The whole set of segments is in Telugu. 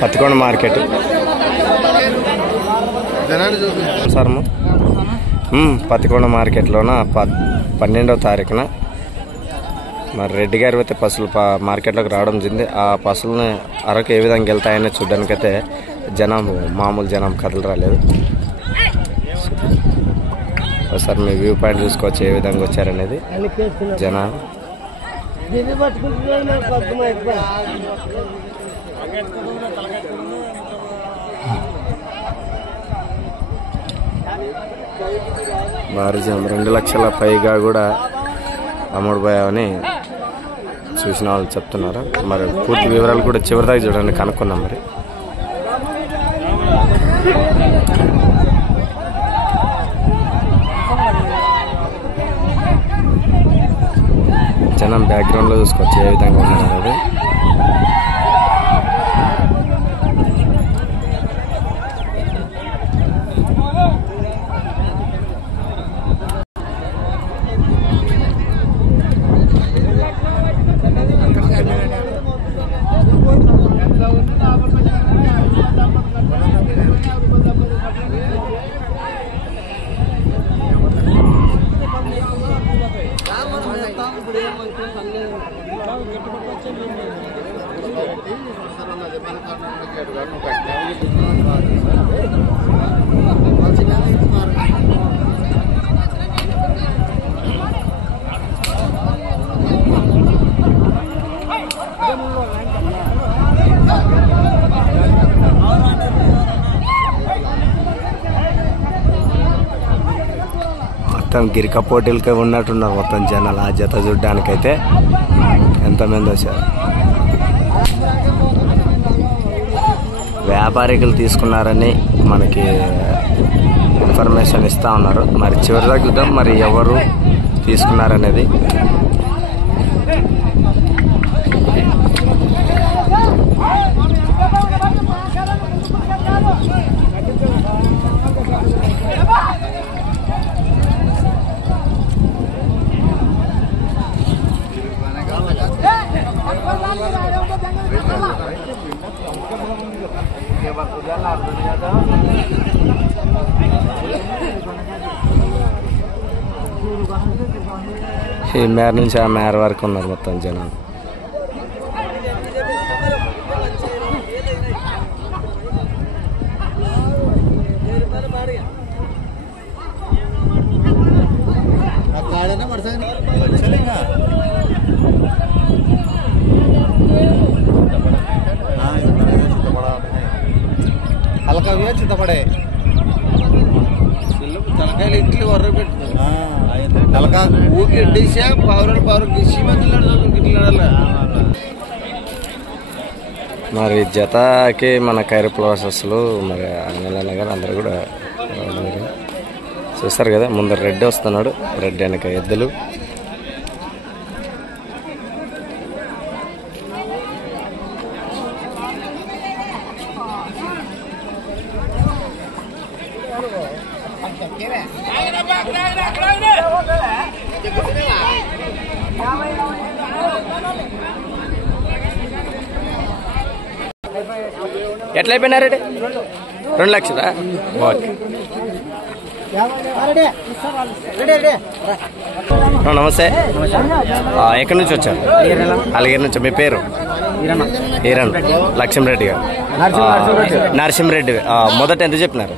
పత్తికొండ మార్కెట్ సార్ పత్తికొండ మార్కెట్లోన 12వ తారీఖున మరి రెడ్డి గారు అయితే పసులు మార్కెట్లోకి రావడం జరిగింది. ఆ పసులని అరకు ఏ విధంగా వెళ్తాయని చూడడానికైతే జనం మామూలు జనం కథలు రాలేదు. ఒకసారి మీ వ్యూ పాయింట్ చూసుకోవచ్చు ఏ విధంగా వచ్చారనేది జనం. భారీ జనం 2 లక్షల పైగా కూడా అమ్ముడుపోయావని చూసిన వాళ్ళు చెప్తున్నారు. మరి పూర్తి వివరాలు కూడా చివరిదాకా చూడండి, కనుక్కున్నాం. మరి జనం బ్యాక్గ్రౌండ్లో చూసుకోవచ్చు ఏ విధంగా ఉన్నది. మొత్తం గిరిక పోటీలకి ఉన్నట్టున్నారు మొత్తం జనాలు. ఆ జత చూడ్డానికైతే ఎంతమంది వచ్చారు. వ్యాపారికులు తీసుకున్నారని మనకి ఇన్ఫర్మేషన్ ఇస్తూ ఉన్నారు. మరి చివరిదాకా చూద్దాం మరి ఎవరు తీసుకున్నారనేది. ఈ మేర నుంచి ఆ మేర వరకు ఉన్నారు మొత్తం జనాలు. హల్కా చిత్తపడే తలకాయలు ఇంట్లో వర్ర పెట్టుతుంది. తలకా ఊకి ఇడ్డేసా పౌరు గిసి మరి జతకి మన కైరు ప్రాసెస్లు మరి అంగళ గారు అందరు కూడా చూస్తారు కదా. ముందర రెడ్డి వస్తున్నాడు, రెడ్డి వెనక ఎద్దులు. ఎట్లా అయిపోయినారండి? 2 లక్షలా? ఓకే. నమస్తే, ఎక్కడి నుంచి వచ్చారు? అలగిరి నుంచి. మీ పేరు? ఈరన్ లక్ష్మీరెడ్డి గారు. నరసింహరెడ్డి. మొదట ఎంత చెప్పినారు?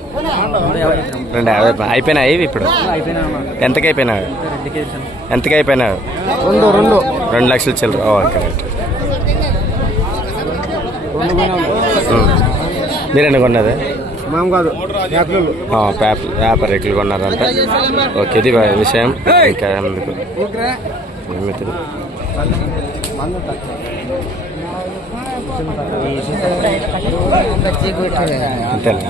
250 అయిపోయినాయి ఇప్పుడు? ఎంతకి అయిపోయినాయి? ఎంతకి అయిపోయినాయి? 2 లక్షలు చిల్లర. ఓకే. మీరేనా కొన్నది? వ్యాపారికులు కొన్నారంట. ఓకే, ఇది విషయం. ఇంకా ఎందుకు అంతేలే.